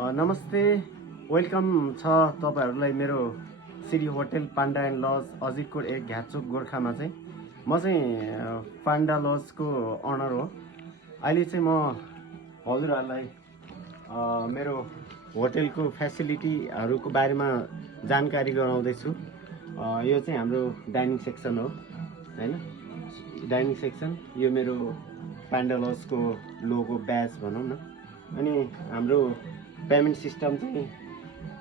नमस्ते, वेलकम छ तपाईहरुलाई मेरो Shri hotel Panda and lodge Ajitkot 1 Ghyachok गोर्खामा चाहिँ म चाहिँ पाण्डा लजको अनर हो। अहिले चाहिँ म हजुरहरुलाई मेरो होटलको फ्यासिलिटीहरुको बारेमा जानकारी गराउँदै छु। यो चाहिँ हाम्रो डाइनिङ सेक्सन हो हैन, डाइनिङ सेक्सन। यो मेरो पाण्डा लजको लोगो ब्याज भनौं न। अनि हाम्रो पेमेन्ट सिस्टम चाहिँ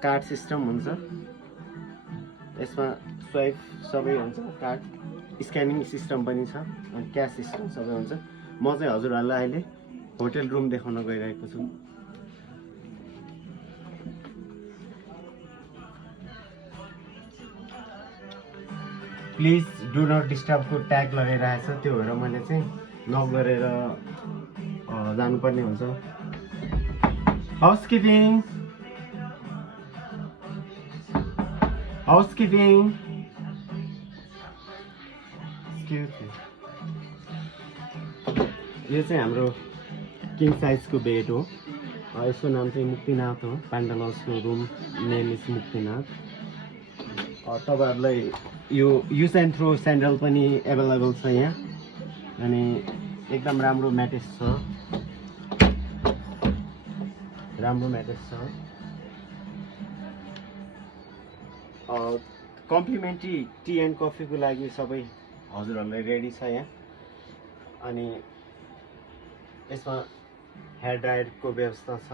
कार्ड सिस्टम हुन्छ। यसमा स्वाइप सबै हुन्छ, कार्ड स्क्यानिङ सिस्टम पनि छ अनि क्याश सिस्टम सबै हुन्छ। म चाहिँ हजुरहरुलाई अहिले होटल रुम देखाउन गइरहेको छु। प्लिज डु नट डिस्टर्ब को ट्याग लगाइरहेको छ, त्यो भएर मैले चाहिँ नक गरेर जानुपर्ने हुन्छ। हाउसकिपिङ यो चाहिँ हाम्रो किङ साइजको बेड हो। यसको नाम चाहिँ मुक्तिनाथ हो। पाण्डा लजको रुम नेम इज मुक्तिनाथ। तपाईहरुलाई यो युज एन्ड थ्रो स्यान्डल पनि एभाइलेबल छ यहाँ। अनि एकदम राम्रो म्याट्रेस छ, कम्प्लिमेन्ट्री टी एन्ड कफीको लागि सबै हजुरहरुलाई रेडी छ यहाँ। अनि यसमा हेयर ड्रायरको व्यवस्था छ।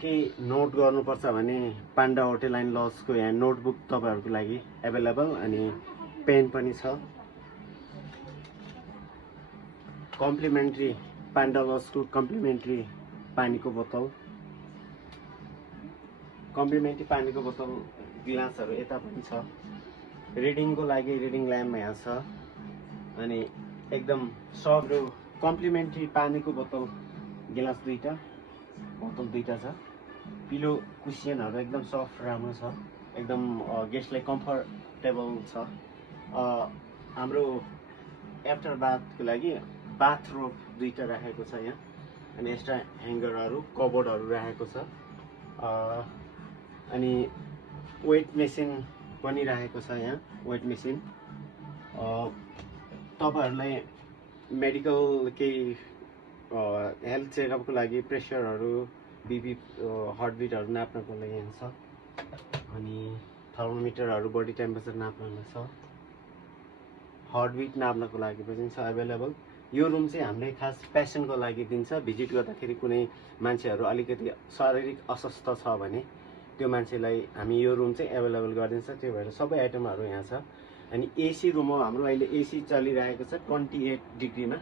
केही नोट गर्नुपर्छ भने पाण्डा होटल एन्ड लजको यहाँ नोटबुक तपाईहरुको लागि एभाइलेबल, अनि पेन पनि छ। कम्प्लिमेन्ट्री पाण्डा लजको कम्प्लिमेन्ट्री पानीको बोतल, गिलासहरु यता पनि छ। रिडिङको लागि रिडिङ ल्याम्प यहाँ छ। अनि एकदम सफ्ट कम्प्लिमेन्ट्री पानीको बोतल, गिलास दुईटा, बोतल दुईटा छ। पिलो कुसियनहरु एकदम सफ्ट राम्रो छ, एकदम गेस्टलाई कम्फर्टेबल छ। हाम्रो आफ्टर बाथको लागि बाथरोब दुईटा राखेको छ यहाँ। अनि एक्स्ट्रा ह्याङ्गरहरु, कबोर्डहरु राखेको छ। अनि वेट मेसिन पनि राखेको छ यहाँ, वेट मेसिन। तपाईहरुलाई मेडिकल केही हेल्थ चेकअपको लागि प्रेसरहरु, बीपी, हार्टबिटहरु नाप्नको लागि यहाँ छ। अनि थर्मोमिटरहरु बडी टेम्परेचर नाप्नको छ। हार्टबिट नाप्नको लागि पनि छ एभाइलेबल। यो रुम चाहिँ हामीले खास पेसेन्टको लागि दिन्छ। भिजिट गर्दाखेरि कुनै मान्छेहरु अलिकति शारीरिक अस्वस्थ छ भने त्यो मान्छेलाई हामी यो रुम चाहिँ एभाइलेबल गरिदिन्छ। त्यो भएर सबै आइटमहरु यहाँ छ। अनि एसी रुम हो हाम्रो। अहिले एसी चलिरहेको छ 28 डिग्रीमा।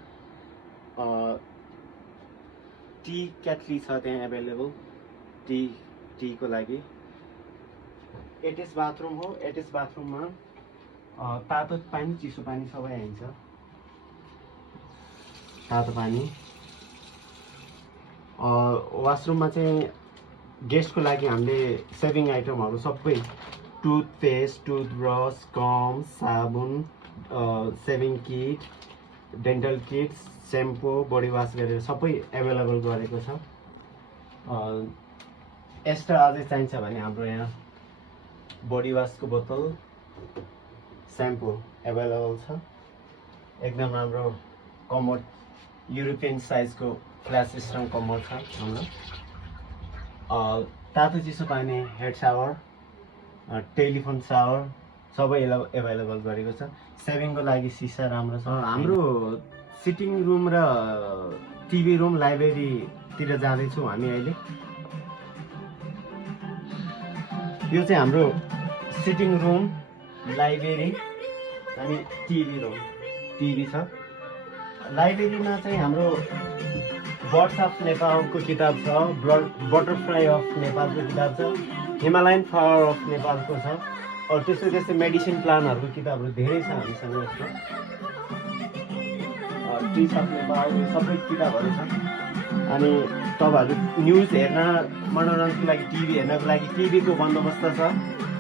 टी क्याटली छ त्यहाँ एभाइलेबल, टीको लागि। एटेच बाथरुम हो। एटेच बाथरुममा तातो पानी, चिसो पानी सबै आइन्छ। तातो पानी। वासरुममा चाहिँ गेस्टको लागि हामीले सेभिङ आइटमहरु सबै, टुथपेस्ट, टुथब्रस, कम, साबुन, सेभिङ किट, डेन्टल किट, सेम्पू, बडी वास गरेर सबै एभाइलेबल गरेको छ। एक्स्ट्रा अझै चाहिन्छ भने हाम्रो यहाँ बडी वासको बोतल, सेम्पू एभाइलेबल छ। एकदम राम्रो कमोड, युरोपियन साइजको फ्ल्याट सिस्टम कमोड छ हाम्रो। तातो चिसो पानी, हेड शावर, टेलिफोन शावर सबै एभाइलेबल गरेको छ। सेभिङको लागि सिसा राम्रो छ। हाम्रो सिटिङ रुम र टिभी रुम, लाइब्रेरीतिर जाँदैछौँ हामी अहिले। यो चाहिँ हाम्रो सिटिङ रुम, लाइब्रेरी अनि टिभी रुम। टिभी छ। लाइब्रेरीमा चाहिँ हाम्रो बर्ड्स अफ नेपालको किताब छ, बटरफ्लाई अफ नेपालको किताब छ, हिमालयन फ्लावर अफ नेपालको छ। अरू त्यस्तै मेडिसिन प्लानहरुको किताबहरु धेरै छ हामीसँग। यसमा ट्रिज अफ नेपाल सबै किताबहरु छ। अनि तपाईहरु न्यूज हेर्न, मनोरञ्जनको लागि टिभी हेर्नको लागि टिभीको बन्दोबस्त छ।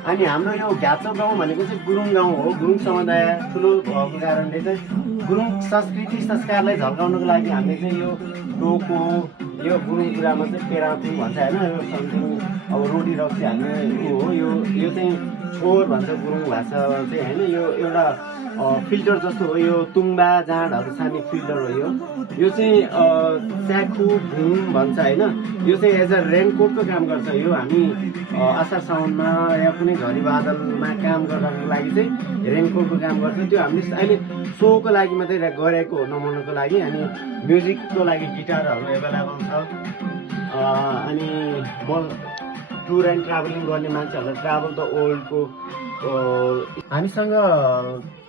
अनि हाम्रो यो घ्याचोक गाउँ भनेको चाहिँ गुरुङ गाउँ हो। गुरुङ समुदाय ठुलो भएको कारणले चाहिँ गुरुङ संस्कृति संस्कारलाई झल्काउनको लागि हामीले चाहिँ यो टोको, यो गुरुङ कुरामा चाहिँ पेराथुङ भन्छ होइन यो समथिङ अब रोटी रक्सी हाल्ने ऊ हो यो चाहिँ छोर भन्छ गुरुङ भाषामा चाहिँ होइन यो एउटा फिल्टर जस्तो हो यो तुम्बा जाँडहरू छाने फिल्टर हो यो चाहिँ च्याखु घुम भन्छ होइन यो चाहिँ एज अ रेनकोटको काम गर्छ यो हामी असार साउनमा या कुनै घरी बादलमा काम गर्नको लागि चाहिँ रेनकोटको काम गर्छ त्यो हामीले अहिले सोको लागि मात्रै गरेको हो नमाउनुको लागि अनि म्युजिकको लागि गिटारहरू एभाइलेबल छ अनि म टुर एन्ड ट्राभलिङ गर्ने मान्छेहरूलाई ट्राभल द ओल्डको हामीसँग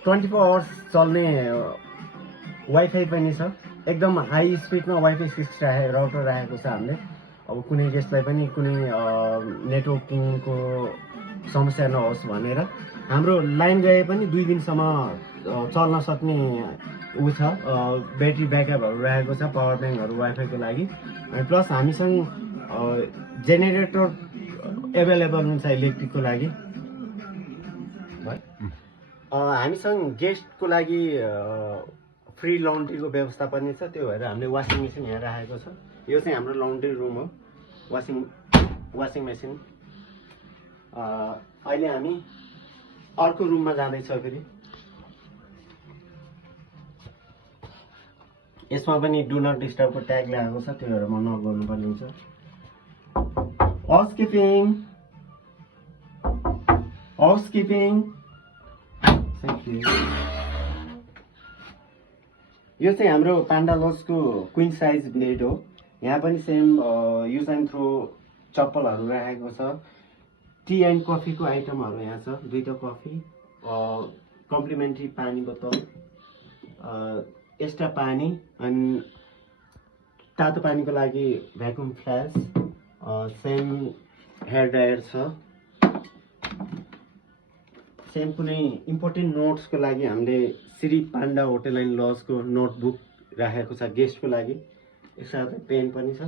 24 आवर्स चल्ने वाइफाई पनि छ एकदम हाई स्पिडमा वाइफाई 6 राउटर राखेको छ हामीले अब कुनै गेस्टलाई पनि कुनै नेटवर्किङको समस्या नहोस् भनेर हाम्रो लाइन गए पनि 2 दिनसम्म चल्न सक्ने ऊ छ ब्याट्री ब्याकअपहरू राखेको छ पावर ब्याङ्कहरू वाइफाईको लागि अनि प्लस हामीसँग जेनेरेटर एभाइलेबल हुन्छ इलेक्ट्रिकको लागि हामीसँग गेस्टको लागि फ्री लन्ड्रीको व्यवस्था पनि छ त्यो भएर हामीले वासिङ मेसिन यहाँ राखेको छ यो चाहिँ हाम्रो लन्ड्री रुम हो वासिङ मेसिन अहिले हामी अर्को रुममा जाँदैछ फेरि यसमा पनि डु नट डिस्टर्बको ट्याग लगाएको छ त्यो भएर म नगर्नुपर्ने हुन्छ हाउसकिपिङ थ्याङ्क यू यो चाहिँ हाम्रो पान्डा लजको क्विन साइज बेड हो यहाँ पनि सेम युज एन्ड थ्रो चप्पलहरू राखेको छ टी एन्ड कफीको आइटमहरू यहाँ छ 2टा कफी कम्प्लिमेन्ट्री पानी बोतल एक्स्ट्रा पानी अनि तातो पानीको लागि vacuum flask same hair dryer छ सेम कुनै इम्पोर्टेन्ट नोट्सको लागि हामीले श्री पान्डा होटल एन्ड लजको नोटबुक राखेको छ गेस्टको लागि यसमा पेन पनि छ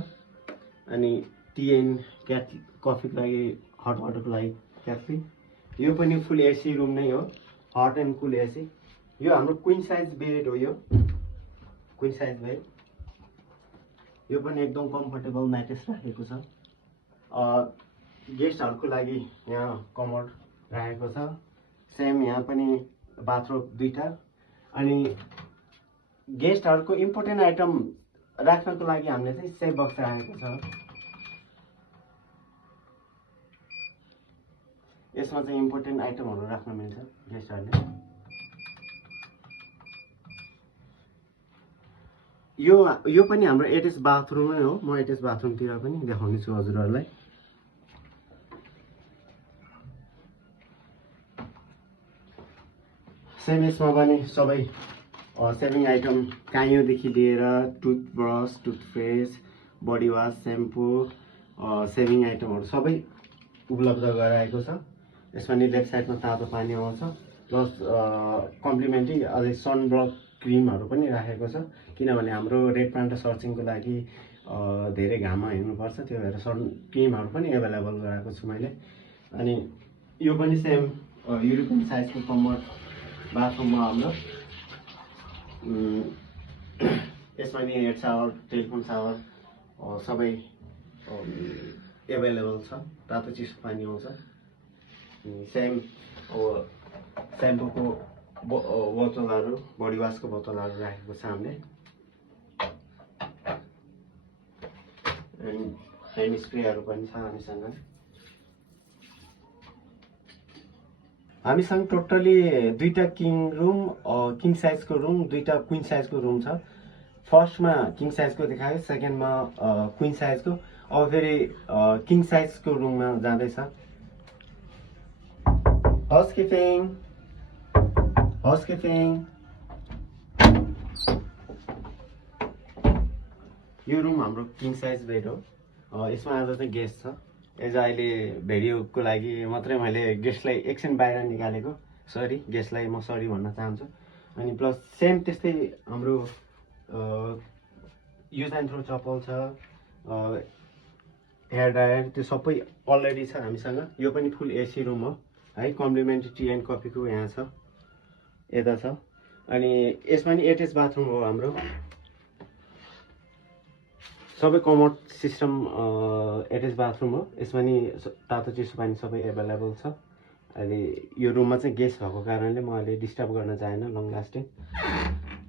अनि टी एन्ड कफीको लागि हट वाटरको लागि क्याफे यो पनि फुल एसी रुम नै हो हट एन्ड कुल एसी यो हाम्रो क्विन साइज बेड हो यो क्विन साइज बेड यो पनि एकदम कम्फर्टेबल म्याट्रेस राखेको छ गेस्टहरूको लागि यहाँ कमोड राखेको छ सेम यहाँ पनि बाथरुम 2टा अनि गेस्टहरूको इम्पोर्टेन्ट आइटम राख्नको लागि हामीले चाहिँ सेफ बक्स राखेको छ यसमा चाहिँ इम्पोर्टेन्ट आइटमहरू राख्न मिल्छ गेस्टहरूले यो पनि हाम्रो एटेच बाथरुम नै हो म एटेच बाथरुमतिर पनि देखाउने छु हजुरहरूलाई सेम यसमा पनि सबै सेभिङ आइटम काइयोदेखि लिएर टुथब्रस टुथपेस्ट बडी वास सेम्पू सेभिङ आइटमहरू सबै उपलब्ध गराएको छ यसमा नि लेफ्ट साइडमा तातो पानी आउँछ प्लस कम्प्लिमेन्ट्री अझै सनब्लक क्रिमहरू पनि राखेको छ किनभने हाम्रो रेड पान्डा सर्चिङको लागि धेरै घाममा हिँड्नुपर्छ त्यो भएर सन क्रिमहरू पनि एभाइलेबल गराएको छु मैले अनि यो पनि सेम युरोपियन साइजको कम्मर बाथरुममा हाम्रो यसमा नि हेड सावर टेलिफोन सावर सबै एभाइलेबल छ तातो चिसो पानी आउँछ सेम सेम्पूको बोतलहरू बडी वासको बोतलहरू राखेको छ हामीले अनि ह्यान्ड स्प्रेहरू पनि छ हामीसँग टोटली 2टा किङ साइजको रुम 2टा क्विन साइजको रुम छ फर्स्टमा किङ साइजको देखायो सेकेन्डमा क्विन साइजको अब फेरि किङ साइजको रुममा जाँदैछ हाउसकिपिङ यो रुम हाम्रो किङ साइज बेड हो यसमा आज चाहिँ गेस्ट छ एज अहिले भिडियोको लागि मात्रै मैले गेस्टलाई एकछिन बाहिर निकालेको सरी गेस्टलाई म सरी भन्न चाहन्छु अनि प्लस सेम त्यस्तै हाम्रो युज एन्ड थ्रो चप्पल छ हेयर ड्रायर त्यो सबै अलरेडी छ हामीसँग यो पनि फुल एसी रुम हो है कम्प्लिमेन्ट्री टी एन्ड कफीको यहाँ छ यता छ अनि यसमा नि एटेच बाथरुम हो हाम्रो सबै कमोड सिस्टम एटेच बाथरुम हो। यसमा नि तातो चिसो पानी सबै एभाइलेबल छ। अहिले यो रुममा चाहिँ गेस्ट भएको कारणले म अहिले डिस्टर्ब गर्न चाहेन, लङ लास्टिङ।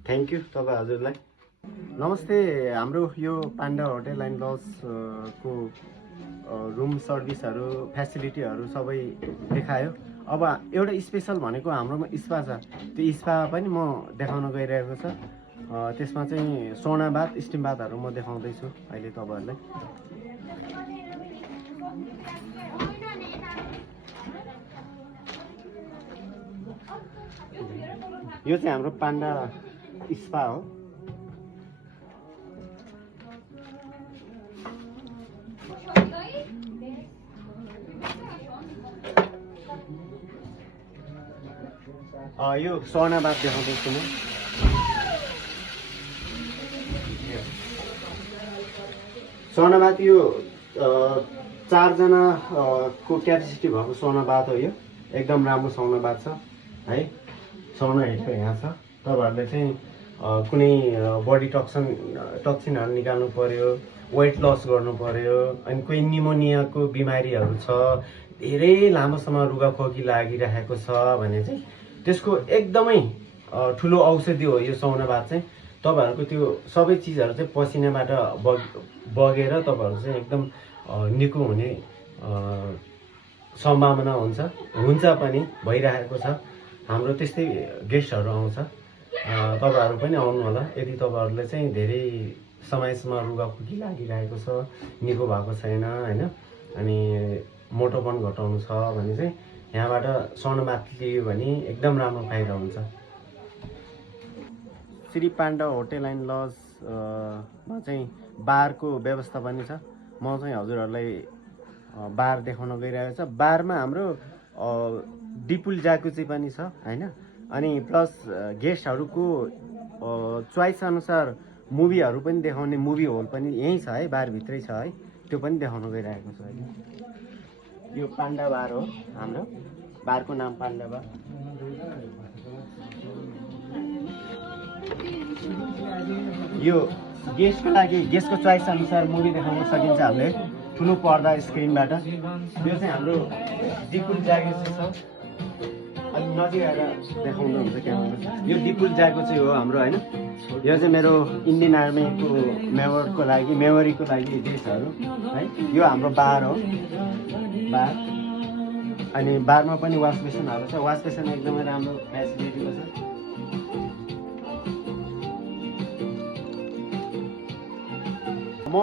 थ्याङ्क यू तपाईँ हजुरलाई। नमस्ते, हाम्रो यो पाण्डा होटेल एन्ड लज को रुम सर्भिसहरू फेसिलिटीहरू सबै देखायो। अब एउटा स्पेसल भनेको हाम्रोमा स्पा छ, त्यो स्पा पनि म देखाउन गइरहेको छ। त्यसमा चाहिँ सोना बाथ स्टिम बाथहरू म देखाउँदैछु अहिले तपाईँहरूलाई। यो चाहिँ हाम्रो पाण्डा स्पा हो। यो सोना बाथ देखाउँदैछु म। सोना बाथ यो 4 जना को क्यापेसिटी भएको सोना बाथ हो। यो एकदम राम्रो सोना बाथ छ है। सोना हेरेको यहाँ छ। तपाईँहरूले चाहिँ कुनै बडी टक्सिनहरू निकाल्नु पर्यो, वेट लस गर्नु पर्यो, अनि कोही निमोनियाको बिमारीहरू छ, धेरै लामो समय रुगाखोकी लागिरहेको छ भने चाहिँ त्यसको एकदमै ठुलो औषधि हो यो सौना बाथ चाहिँ। तपाईँहरूको त्यो सबै चिजहरू चाहिँ पसिनाबाट बगेर तपाईँहरू चाहिँ एकदम निको हुने सम्भावना हुन्छ पनि, भइरहेको छ। हाम्रो त्यस्तै गेस्टहरू आउँछ, तपाईँहरू पनि आउनु होला। यदि तपाईँहरूले चाहिँ धेरै समयसम्म रुगाखोकी लागिरहेको छ, निको भएको छैन होइन, अनि मोटोपन घटाउनु छ भने चाहिँ यहाँबाट सोना बाथ लियो भने एकदम राम्रो फाइदा हुन्छ। श्री पाण्डा होटेल एन्ड लजमा चाहिँ बारको व्यवस्था पनि छ। म चाहिँ हजुरहरूलाई बार देखाउन गइरहेको छ। बारमा हाम्रो डिपुल जाकुची पनि छ होइन, अनि प्लस गेस्टहरूको चोइस अनुसार मुभीहरू पनि देखाउने मुभी होल पनि यहीँ छ है, बारभित्रै छ है, त्यो पनि देखाउन गइरहेको छ अहिले। यो पाण्डा बार हो हाम्रो, बारको नाम पाण्डा बार। यो गेस्टको लागि गेस्टको चोइस अनुसार मुभी देखाउन सकिन्छ हामीले ठुलो पर्दा स्क्रिनबाट। यो चाहिँ हाम्रो डिपुल जाकुची छ, अलिक नजिक आएर देखाउनुहुन्छ क्यामेरामा। यो डिपुल जाकुची हो हाम्रो होइन। यो चाहिँ मेरो इन्डियन आर्मीको मेमोरीको लागि ड्रेसहरू है। यो हाम्रो बार हो, बार। अनि बारमा पनि वास बेसनहरू छ। वास बेसन एकदमै राम्रो फेसिलिटीको छ। म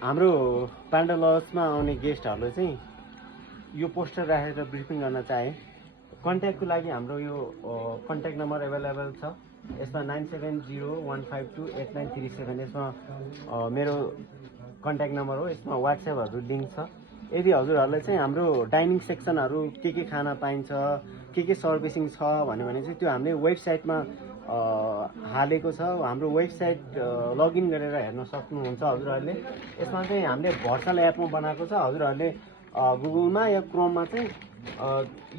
हाम्रो पाण्डा लजमा आउने गेस्टहरूले चाहिँ यो पोस्टर राखेर ब्रिफिङ गर्न चाहे। कन्ट्याक्टको लागि हाम्रो यो कन्ट्याक्ट नम्बर एभाइलेबल छ। यसमा 9701528937 यसमा मेरो कन्ट्याक्ट नम्बर हो। यसमा वाट्सएपहरू लिङ्क छ। यदि हजुरहरूलाई चाहिँ हाम्रो डाइनिङ सेक्सनहरू के खाना पाइन्छ, के सर्भिसिङ छ भने चाहिँ त्यो हामीले वेबसाइटमा हालेको छ। हाम्रो वेबसाइट लगइन गरेर हेर्न सक्नुहुन्छ हजुरहरूले। यसमा चाहिँ हामीले भर्चुअल एपमा बनाएको छ। हजुरहरूले गुगलमा या क्रोममा चाहिँ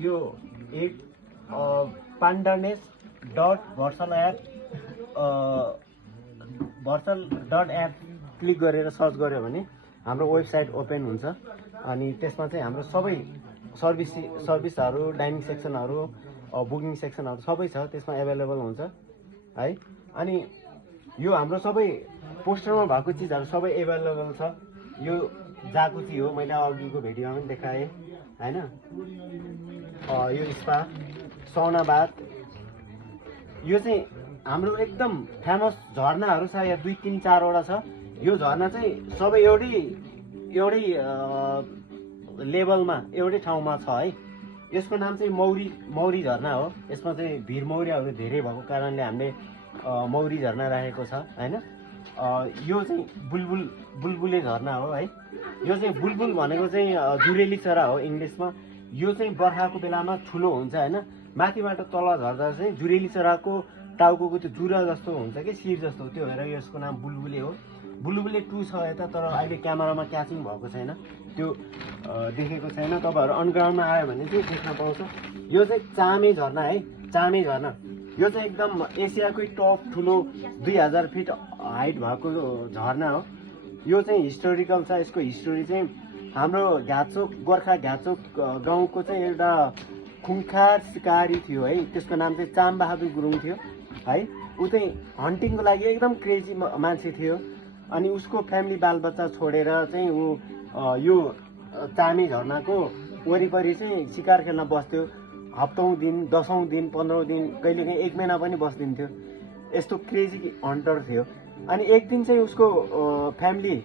यो एक pandanes.virtual.app क्लिक गरेर सर्च गर्यो भने हाम्रो वेबसाइट ओपन हुन्छ। अनि त्यसमा चाहिँ हाम्रो सबै सर्भिसहरू, डाइनिङ सेक्सनहरू, बुकिङ सेक्सनहरू सबै छ, त्यसमा एभाइलेबल हुन्छ है। अनि यो हाम्रो सबै पोस्टरमा भएको चिजहरू सबै एभाइलेबल छ। यो जाकुची हो, मैले अघिको भिडियोमा पनि देखाएँ होइन। यो स्पा, सौना बाथ, यो चाहिँ हाम्रो एकदम फेमस झरनाहरू छ। यहाँ 2, 3, 4वटा छ। यो झरना चाहिँ सबै एउटै लेभलमा एउटै ठाउँमा छ है। यसको नाम चाहिँ मौरी झरना हो। यसमा चाहिँ भिर मौरीहरू धेरै भएको कारणले हामीले मौरी झरना राखेको छ होइन। यो चाहिँ बुलबुले झरना हो है। यो चाहिँ बुलबुल भनेको चाहिँ जुरेली चरा हो इङ्ग्लिसमा। यो चाहिँ बर्खाको बेलामा ठुलो हुन्छ होइन, माथिबाट तल झर्दा चाहिँ जुरेली चराको टाउको त्यो जुरा जस्तो हुन्छ कि शिर जस्तो, त्यो भएर यसको नाम बुलबुले हो। बुलबुले 2 छ यता, तर अहिले क्यामेरामा क्याचिङ भएको छैन, त्यो देखेको छैन। तपाईँहरू अनग्राउन्डमा आयो भने चाहिँ देख्न पाउँछ। यो चाहिँ चामे झरना है, चामे झरना। यो चाहिँ एकदम एसियाकै टप ठुलो 2000 फिट हाइट भएको झरना हो। यो चाहिँ हिस्टोरिकल छ। यसको हिस्टोरी चाहिँ हाम्रो घ्याचोक गोर्खा घ्याचोक गाउँको चाहिँ एउटा खुङ्खार सिकारी थियो है। त्यसको नाम चाहिँ चामबहादुर गुरुङ थियो है। ऊ चाहिँ हन्टिङको लागि एकदम क्रेजी मान्छे थियो। अनि उसको फ्यामिली बालबच्चा छोडेर चाहिँ ऊ यो चामे झरनाको वरिपरि चाहिँ शिकार खेल्न बस्थ्यो। हप्तौँ दिन, 10औँ दिन, 15औँ दिन, कहिलेकाहीँ 1 महिना पनि बस्दिन्थ्यो। यस्तो क्रेजी हन्टर थियो। अनि एक दिन चाहिँ उसको फ्यामिली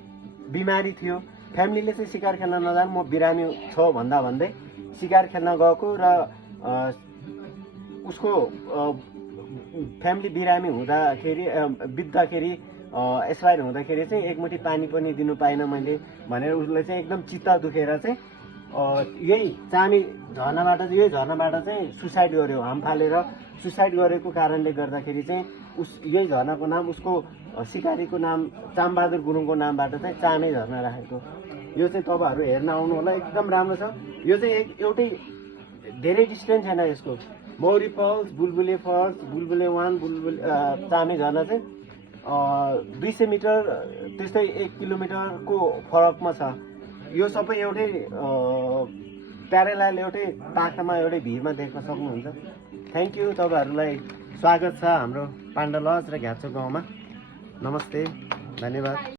बिमारी थियो। फ्यामिलीले चाहिँ शिकार खेल्न नजानु, म बिरामी छ भन्दै शिकार खेल्न गएको र उसको फ्यामिली बिरामी हुँदाखेरि बित्दाखेरि एक्सपायर हुँदाखेरि चाहिँ एकमुठी पानी पनि दिनु पाइनँ मैले भनेर उसले चाहिँ एकदम चित्त दुखेर चाहिँ यही चामे झरनाबाट चाहिँ सुसाइड गर्यो। हाम फालेर सुसाइड गरेको कारणले गर्दाखेरि चाहिँ यही झरनाको नाम उसको सिकारीको नाम चामबहादुर गुरुङको नामबाट चाहिँ चामे झरना राखेको। यो चाहिँ तपाईँहरू हेर्न आउनु होला, एकदम राम्रो छ। यो चाहिँ एउटै धेरै डिस्टेन्स छैन यसको। मौरी फल्स, बुलबुले 1, चामे झरना चाहिँ 200 मिटर त्यस्तै 1 किलोमिटरको फरकमा छ। यो सबै एउटै प्यारेलल एउटै पाखामा एउटै भिरमा देख्न सक्नुहुन्छ। Thank you. तपाईँहरूलाई स्वागत छ हाम्रो पाण्डा लज र घ्याचोक गाउँमा। नमस्ते, धन्यवाद।